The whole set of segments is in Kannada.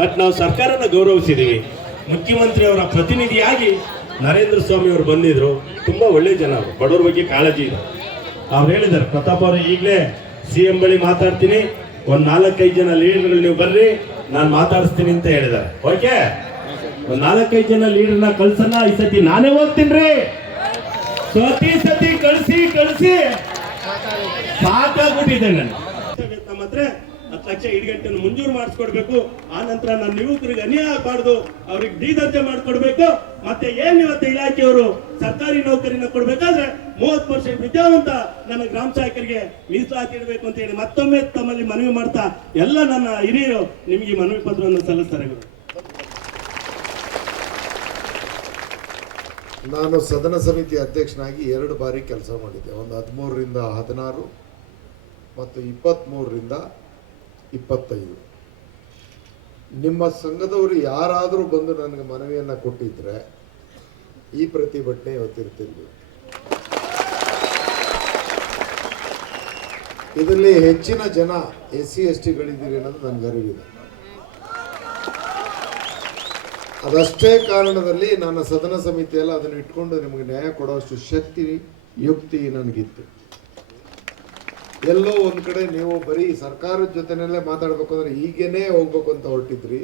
ಬಟ್ ನಾವು ಸರ್ಕಾರನ ಗೌರವಿಸಿದ್ದೀವಿ. ಮುಖ್ಯಮಂತ್ರಿ ಅವರ ಪ್ರತಿನಿಧಿಯಾಗಿ ನರೇಂದ್ರ ಸ್ವಾಮಿ ಅವರು ಬಂದಿದ್ರು. ತುಂಬ ಒಳ್ಳೆ ಜನ, ಅವರು ಬಡವ್ರ ಬಗ್ಗೆ ಕಾಳಜಿ ಇದೆ. ಅವ್ರು ಹೇಳಿದ್ದಾರೆ, ಪ್ರತಾಪ್ ಅವರು ಈಗಲೇ CM ಬಳಿ ಮಾತಾಡ್ತೀನಿ, ಒಂದು 4-5 ಜನ ಲೀಡರ್ಗಳು ನೀವು ಬರ್ರಿ, ನಾನು ಮಾತಾಡಿಸ್ತೀನಿ ಅಂತ ಹೇಳಿದ್ದಾರೆ. ಓಕೆ, ಒಂದು 4-5 ಜನ ಲೀಡರ್ನ ಕಳ್ಸಲ್ಲ. ಈ ಸತಿ ನಾನೇ ಹೋಗ್ತೀನಿ. ಸತಿ ಕಳಿಸಿ ಸಾಕಾಗ್ಬಿಟ್ಟಿದೆ. ನಾನು ಮಾತ್ರ 10 ಲಕ್ಷ ಇಡಗಂಟನ್ನು ಮಂಜೂರು ಮಾಡಿಸ್ಕೊಡ್ಬೇಕು. ಆ ನಂತರ ನನ್ನ ಯುವಕರಿಗೆ ಅನ್ಯಾಯ ಆಗಬಾರ್ದು, ಅವ್ರಿಗೆ ಡಿದರ್ಜೆ ಮಾಡಿಕೊಡ್ಬೇಕು. ಮತ್ತೆ ಏನ್ ಇವತ್ತು ಇಲಾಖೆಯವರು ಸರ್ಕಾರಿ ನೌಕರಿನ ಕೊಡ್ಬೇಕಾದ್ರೆ 30% ವಿದ್ಯಾವಂತ ನನ್ನ ಗ್ರಾಮ ಸಹಾಯಕರಿಗೆ ಮೀಸಲಾತಿ ಇಡಬೇಕು ಅಂತ ಹೇಳಿ ಮತ್ತೊಮ್ಮೆ ತಮ್ಮಲ್ಲಿ ಮನವಿ ಮಾಡ್ತಾ ಎಲ್ಲ ನನ್ನ ಹಿರಿಯರು ನಿಮಗೆ ಮನವಿ ಪತ್ರವನ್ನು ಸಲ್ಲಿಸ್ತಾರೆ. ನಾನು ಸದನ ಸಮಿತಿ ಅಧ್ಯಕ್ಷನಾಗಿ 2 ಬಾರಿ ಕೆಲಸ ಮಾಡಿದ್ದೆ. ಒಂದು 13ರಿಂದ 16 ಮತ್ತು 23ರಿಂದ 25. ನಿಮ್ಮ ಸಂಘದವರು ಯಾರಾದರೂ ಬಂದು ನನಗೆ ಮನವಿಯನ್ನು ಕೊಟ್ಟಿದ್ರೆ ಈ ಪ್ರತಿಭಟನೆ ಇವತ್ತಿರ್ತಿದ್ವಿ. ಇದರಲ್ಲಿ ಹೆಚ್ಚಿನ ಜನ SC/STಗಳಿದ್ದೀರಿ ಅನ್ನೋದು ನನಗೆ ಅರಿವಿದೆ. ಅದಷ್ಟೇ ಕಾರಣದಲ್ಲಿ ನನ್ನ ಸದನ ಸಮಿತಿಯಲ್ಲಿ ಅದನ್ನು ಇಟ್ಕೊಂಡು ನಿಮಗೆ ನ್ಯಾಯ ಕೊಡುವಷ್ಟು ಶಕ್ತಿ ಯುಕ್ತಿ ನನಗಿತ್ತು. ಎಲ್ಲೋ ಒಂದು ಕಡೆ ನೀವು ಬರೀ ಸರ್ಕಾರದ ಜೊತೆನಲ್ಲೇ ಮಾತಾಡಬೇಕು ಅಂದರೆ ಈಗೇನೇ ಹೋಗ್ಬೇಕು ಅಂತ ಹೊರಟಿದ್ರಿ.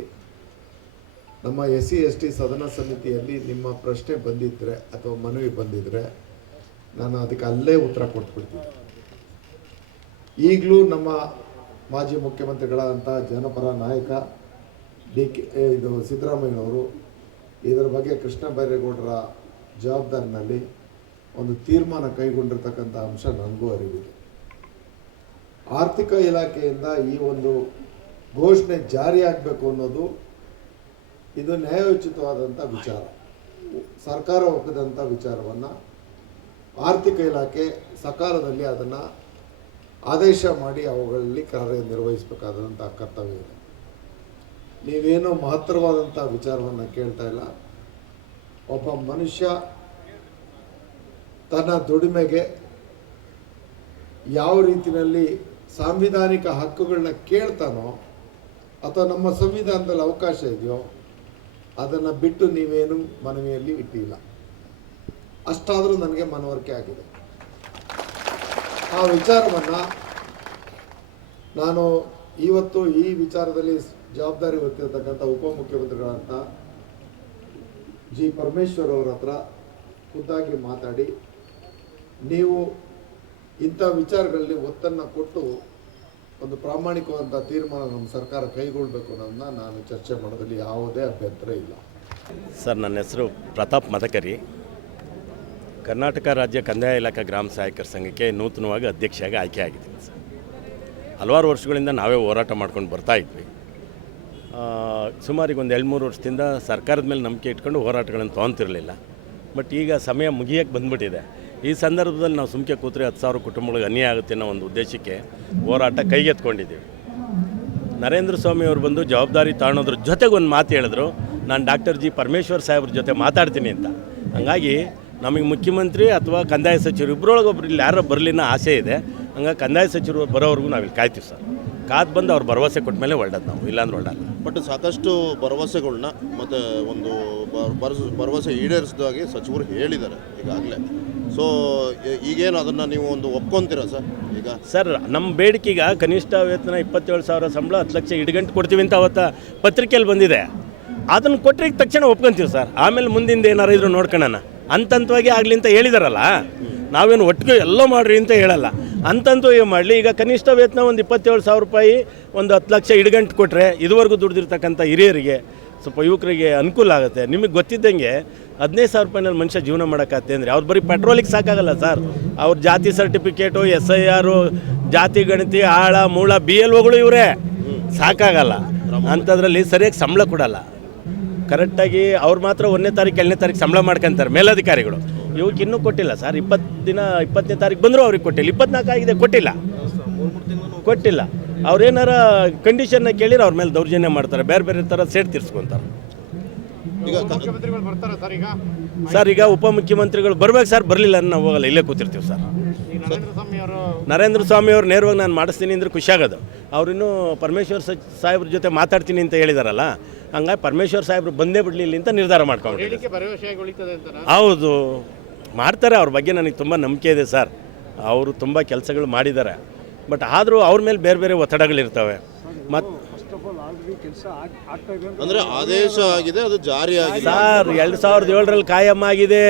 ನಮ್ಮ SC/ST ಸದನ ಸಮಿತಿಯಲ್ಲಿ ನಿಮ್ಮ ಪ್ರಶ್ನೆ ಬಂದಿದ್ದರೆ ಅಥವಾ ಮನವಿ ಬಂದಿದ್ದರೆ ನಾನು ಅದಕ್ಕೆ ಅಲ್ಲೇ ಉತ್ತರ ಕೊಟ್ಬಿಡ್ತೀನಿ. ಈಗಲೂ ನಮ್ಮ ಮಾಜಿ ಮುಖ್ಯಮಂತ್ರಿಗಳಾದಂಥ ಜನಪರ ನಾಯಕ ಇದು ಸಿದ್ದರಾಮಯ್ಯನವರು ಇದರ ಬಗ್ಗೆ ಕೃಷ್ಣ ಬೈರೇಗೌಡರ ಜವಾಬ್ದಾರಿನಲ್ಲಿ ಒಂದು ತೀರ್ಮಾನ ಕೈಗೊಂಡಿರ್ತಕ್ಕಂಥ ಅಂಶ ನನಗೂ ಅರಿವಿದೆ. ಆರ್ಥಿಕ ಇಲಾಖೆಯಿಂದ ಈ ಒಂದು ಘೋಷಣೆ ಜಾರಿಯಾಗಬೇಕು ಅನ್ನೋದು ಇದು ನ್ಯಾಯೋಚಿತವಾದಂಥ ವಿಚಾರ. ಸರ್ಕಾರ ಒಪ್ಪಿದಂಥ ವಿಚಾರವನ್ನು ಆರ್ಥಿಕ ಇಲಾಖೆ ಸಕಾಲದಲ್ಲಿ ಅದನ್ನು ಆದೇಶ ಮಾಡಿ ಅವುಗಳಲ್ಲಿ ಕಾರ್ಯನಿರ್ವಹಿಸಬೇಕಾದಂಥ ಕರ್ತವ್ಯ ಇದೆ. ನೀವೇನೋ ಮಹತ್ತರವಾದಂಥ ವಿಚಾರವನ್ನು ಕೇಳ್ತಾ ಇಲ್ಲ. ಒಬ್ಬ ಮನುಷ್ಯ ತನ್ನ ದುಡಿಮೆಗೆ ಯಾವ ರೀತಿಯಲ್ಲಿ ಸಾಂವಿಧಾನಿಕ ಹಕ್ಕುಗಳನ್ನ ಕೇಳ್ತಾನೋ ಅಥವಾ ನಮ್ಮ ಸಂವಿಧಾನದಲ್ಲಿ ಅವಕಾಶ ಇದೆಯೋ ಅದನ್ನು ಬಿಟ್ಟು ನೀವೇನು ಮನವಿಯಲ್ಲಿ ಇಟ್ಟಿಲ್ಲ. ಅಷ್ಟಾದರೂ ನನಗೆ ಮನವರಿಕೆ ಆಗಿದೆ. ಆ ವಿಚಾರವನ್ನು ನಾನು ಇವತ್ತು ಈ ವಿಚಾರದಲ್ಲಿ ಜವಾಬ್ದಾರಿ ಹೊತ್ತಿರತಕ್ಕಂಥ ಉಪಮುಖ್ಯಮಂತ್ರಿಗಳಂತ G. ಪರಮೇಶ್ವರ್ ಅವರ ಹತ್ರ ಖುದ್ದಾಗಿ ಮಾತಾಡಿ ನೀವು ಇಂಥ ವಿಚಾರಗಳಲ್ಲಿ ಒತ್ತನ್ನು ಕೊಟ್ಟು ಒಂದು ಪ್ರಾಮಾಣಿಕವಾದಂಥ ತೀರ್ಮಾನ ನಮ್ಮ ಸರ್ಕಾರ ಕೈಗೊಳ್ಳಬೇಕು ಅನ್ನೋದನ್ನ ನಾನು ಚರ್ಚೆ ಮಾಡೋದ್ರಲ್ಲಿ ಯಾವುದೇ ಅಭ್ಯಂತರ ಇಲ್ಲ. ಸರ್, ನನ್ನ ಹೆಸರು ಪ್ರತಾಪ್ ಮದಕರಿ. ಕರ್ನಾಟಕ ರಾಜ್ಯ ಕಂದಾಯ ಇಲಾಖೆ ಗ್ರಾಮ ಸಹಾಯಕರ ಸಂಘಕ್ಕೆ ನೂತನವಾಗಿ ಅಧ್ಯಕ್ಷರಾಗಿ ಆಯ್ಕೆಯಾಗಿದ್ದೀನಿ ಸರ್. ಹಲವಾರು ವರ್ಷಗಳಿಂದ ನಾವೇ ಹೋರಾಟ ಮಾಡ್ಕೊಂಡು ಬರ್ತಾಯಿದ್ವಿ. ಸುಮಾರಿಗೆ ಒಂದು 2-3 ವರ್ಷದಿಂದ ಸರ್ಕಾರದ ಮೇಲೆ ನಂಬಿಕೆ ಇಟ್ಕೊಂಡು ಹೋರಾಟಗಳನ್ನು ತೊಗೊತಿರಲಿಲ್ಲ. ಬಟ್ ಈಗ ಸಮಯ ಮುಗಿಯೋಕ್ಕೆ ಬಂದುಬಿಟ್ಟಿದೆ. ಈ ಸಂದರ್ಭದಲ್ಲಿ ನಾವು ಸುಮ್ಕೆ ಕೂತ್ರೆ 10,000 ಕುಟುಂಬಗಳಿಗೆ ಅನ್ಯಾಯ ಆಗುತ್ತೆ ಅನ್ನೋ ಒಂದು ಉದ್ದೇಶಕ್ಕೆ ಹೋರಾಟ ಕೈಗೆತ್ಕೊಂಡಿದ್ದೀವಿ. ನರೇಂದ್ರ ಸ್ವಾಮಿ ಅವರು ಬಂದು ಜವಾಬ್ದಾರಿ ತಗೊಳೋದ್ರ ಜೊತೆಗೆ ಒಂದು ಮಾತು ಹೇಳಿದ್ರು, ನಾನು ಡಾಕ್ಟರ್ G. ಪರಮೇಶ್ವರ್ ಸಾಹೇಬ್ರ ಜೊತೆ ಮಾತಾಡ್ತೀನಿ ಅಂತ. ಹಾಗಾಗಿ ನಮಗೆ ಮುಖ್ಯಮಂತ್ರಿ ಅಥವಾ ಕಂದಾಯ ಸಚಿವರು ಇಬ್ಬರೊಳಗೊಬ್ರು ಇಲ್ಲಿ ಯಾರೋ ಬರಲಿನ ಆಸೆ ಇದೆ. ಹಂಗಾಗಿ ಕಂದಾಯ ಸಚಿವರು ಬರೋವರೆಗೂ ನಾವಿಲ್ಲಿ ಕಾಯ್ತೀವಿ ಸರ್. ಕಾದು ಬಂದು ಅವ್ರು ಭರವಸೆ ಕೊಟ್ಟ ಮೇಲೆ ಹೊರಡೋದು ನಾವು, ಇಲ್ಲಾಂದ್ರೆ ಹೊರಡಲ್ಲ. ಬಟ್ ಸಾಕಷ್ಟು ಭರವಸೆಗಳನ್ನ ಮತ್ತು ಒಂದು ಭರವಸೆ ಈಡೇರಿಸಿದಾಗೆ ಸಚಿವರು ಹೇಳಿದ್ದಾರೆ ಈಗಾಗಲೇ. ಸೊ ಈಗೇನು ಅದನ್ನು ನೀವು ಒಂದು ಒಪ್ಕೊತೀರಾ ಸರ್? ಈಗ ಸರ್, ನಮ್ಮ ಬೇಡಿಕೆಗ ಕನಿಷ್ಠ ವೇತನ 27,000 ಸಂಬಳ 10 ಲಕ್ಷ ಇಡಗಂಟು ಕೊಡ್ತೀವಿ ಅಂತ ಅವತ್ತು ಪತ್ರಿಕೆಯಲ್ಲಿ ಬಂದಿದೆ. ಅದನ್ನು ಕೊಟ್ಟರೆ ಈಗ ತಕ್ಷಣ ಒಪ್ಕೊಂತೀವಿ ಸರ್. ಆಮೇಲೆ ಮುಂದಿಂದ ಏನಾರು ಇದ್ರು ನೋಡ್ಕೊಳ್ಳೋಣ. ಹಂತವಾಗಿ ಆಗಲಿ ಅಂತ ಹೇಳಿದಾರಲ್ಲ, ನಾವೇನು ಒಟ್ಟಿಗೆ ಎಲ್ಲ ಮಾಡಿರಿ ಅಂತ ಹೇಳಲ್ಲ. ಹಂತಂತವಾಗಿ ಮಾಡಲಿ. ಈಗ ಕನಿಷ್ಠ ವೇತನ ಒಂದು 27,000 ರೂಪಾಯಿ, ಒಂದು 10 ಲಕ್ಷ ಇಡಗಂಟು ಕೊಟ್ಟರೆ ಇದುವರೆಗೂ ದುಡ್ದಿರ್ತಕ್ಕಂಥ ಹಿರಿಯರಿಗೆ, ಸ್ವಲ್ಪ ಯುವಕರಿಗೆ ಅನುಕೂಲ ಆಗುತ್ತೆ. ನಿಮಗೆ ಗೊತ್ತಿದ್ದಂಗೆ 15,000 ರೂಪಾಯಿನಲ್ಲಿ ಮನುಷ್ಯ ಜೀವನ ಮಾಡೋಕ್ಕಾಗತ್ತೆ ಅಂದರೆ ಅವ್ರು ಬರೀ ಪೆಟ್ರೋಲಿಗೆ ಸಾಕಾಗಲ್ಲ ಸರ್. ಅವ್ರ ಜಾತಿ ಸರ್ಟಿಫಿಕೇಟು, SIR, ಜಾತಿ ಗಣತಿ, ಆಳ ಮೂಳ BLOಗಳು ಇವರೇ ಸಾಕಾಗಲ್ಲ. ಅಂಥದ್ರಲ್ಲಿ ಸರಿಯಾಗಿ ಸಂಬಳ ಕೊಡಲ್ಲ. ಕರೆಕ್ಟಾಗಿ ಅವ್ರು ಮಾತ್ರ 1ನೇ ತಾರೀಕು 2ನೇ ತಾರೀಕು ಸಂಬಳ ಮಾಡ್ಕೊತಾರೆ ಮೇಲಧಿಕಾರಿಗಳು. ಇವಕ್ಕೆ ಇನ್ನೂ ಕೊಟ್ಟಿಲ್ಲ ಸರ್. 20ನೇ ತಾರೀಕು ಬಂದರೂ ಅವ್ರಿಗೆ ಕೊಟ್ಟಿಲ್ಲ. 24 ಆಗಿದೆ, ಕೊಟ್ಟಿಲ್ಲ. ಅವ್ರೇನಾರ ಕಂಡೀಷನ್ನ ಕೇಳಿದ್ರೆ ಅವ್ರ ಮೇಲೆ ದೌರ್ಜನ್ಯ ಮಾಡ್ತಾರೆ, ಬೇರೆ ಬೇರೆ ಥರ ಸೇಡ್ ತೀರ್ಸ್ಕೊತಾರೆ. ಸರ್, ಈಗ ಉಪಮುಖ್ಯಮಂತ್ರಿಗಳು ಬರ್ಬೇಕು ಸರ್. ಬರಲಿಲ್ಲ ನಾವು ಹೋಗಲ್ಲ, ಇಲ್ಲೇ ಕೂತಿರ್ತೀವಿ ಸರ್. ನರೇಂದ್ರ ಸ್ವಾಮಿ ಅವರು ನೇರವಾಗಿ ನಾನು ಮಾಡಿಸ್ತೀನಿ ಅಂದ್ರೆ ಖುಷಿಯಾಗೋದು. ಅವರಿನ್ನೂ ಪರಮೇಶ್ವರ್ ಸಾಹೇಬ್ರ ಜೊತೆ ಮಾತಾಡ್ತೀನಿ ಅಂತ ಹೇಳಿದಾರಲ್ಲ, ಹಂಗಾಗಿ ಪರಮೇಶ್ವರ್ ಸಾಹೇಬ್ರು ಬಂದೇ ಬಿಡಲಿ ಇಲ್ಲಿ ಅಂತ ನಿರ್ಧಾರ ಮಾಡ್ಕೊಂಡು. ಹೌದು, ಮಾಡ್ತಾರೆ. ಅವ್ರ ಬಗ್ಗೆ ನನಗೆ ತುಂಬ ನಂಬಿಕೆ ಇದೆ ಸರ್. ಅವರು ತುಂಬ ಕೆಲಸಗಳು ಮಾಡಿದ್ದಾರೆ. ಬಟ್ ಆದರೂ ಅವ್ರ ಮೇಲೆ ಬೇರೆ ಬೇರೆ ಒತ್ತಡಗಳಿರ್ತವೆ. ಮತ್ತು ಅಂದ್ರೆ ಆದೇಶ ಆಗಿದೆ, ಅದು ಜಾರಿ ಆಗಿದೆ ಸರ್. 2007ರಲ್ಲಿ ಕಾಯಂ ಆಗಿದೆ,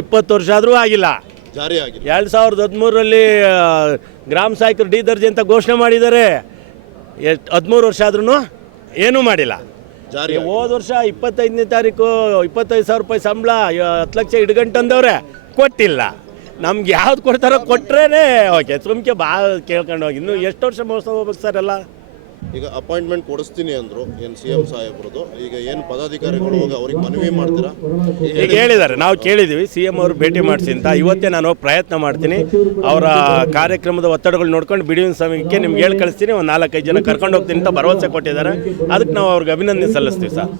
20 ವರ್ಷ ಆದರೂ ಆಗಿಲ್ಲ. ಜಾರಿ ಆಗಿದೆ 2013ರಲ್ಲಿ ಗ್ರಾಮ ಸಹಾಯಕರು ಡಿ ದರ್ಜೆ ಅಂತ ಘೋಷಣೆ ಮಾಡಿದ್ದಾರೆ. 13 ವರ್ಷ ಆದ್ರೂ ಏನೂ ಮಾಡಿಲ್ಲ. ಜಾರಿ ಹೋದ ವರ್ಷ 25ನೇ ತಾರೀಕು 25,000 ರೂಪಾಯಿ ಸಂಬಳ, 10 ಲಕ್ಷ ಇಡ್ಗಂಟಂದವ್ರೆ, ಕೊಟ್ಟಿಲ್ಲ. ನಮ್ಗೆ ಯಾವ್ದು ಕೊಡ್ತಾರೋ ಕೊಟ್ರೇನೆ ಓಕೆ, ಸುಮ್ಕೆ ಭಾಳ ಕೇಳ್ಕೊಂಡು ಹೋಗಿ. ಇನ್ನು ಎಷ್ಟು ವರ್ಷ ಮೋಸ ಹೋಗ್ಬೇಕು ಸರ್ ಎಲ್ಲ. ಈಗ ಅಪಾಯಿಂಟ್ಮೆಂಟ್ ಕೊಡಿಸ್ತೀನಿ ಅಂದ್ರು ಏನು CM ಸಾಹೇಬ್ರದ್ದು. ಈಗ ಏನು ಪದಾಧಿಕಾರಿಗಳು ಹೋಗಿ ಅವ್ರಿಗೆ ಮನವಿ ಮಾಡ್ತೀರಾ? ಈಗ ಹೇಳಿದ್ದಾರೆ, ನಾವು ಕೇಳಿದ್ದೀವಿ CM ಅವರು ಭೇಟಿ ಮಾಡಿಸಿ ಅಂತ. ಇವತ್ತೇ ನಾನು ಹೋಗಿ ಪ್ರಯತ್ನ ಮಾಡ್ತೀನಿ. ಅವರ ಕಾರ್ಯಕ್ರಮದ ಒತ್ತಡಗಳು ನೋಡ್ಕೊಂಡು ಬಿಡುವಿನ ಸಮಯಕ್ಕೆ ನಿಮ್ಗೆ ಹೇಳಿ ಕಳಿಸ್ತೀನಿ. ಒಂದು 4-5 ಜನ ಕರ್ಕೊಂಡು ಹೋಗ್ತೀನಿ ಅಂತ ಭರವಸೆ ಕೊಟ್ಟಿದ್ದಾರೆ. ಅದಕ್ಕೆ ನಾವು ಅವ್ರಿಗೆ ಅಭಿನಂದನೆ ಸಲ್ಲಿಸ್ತೀವಿ ಸರ್.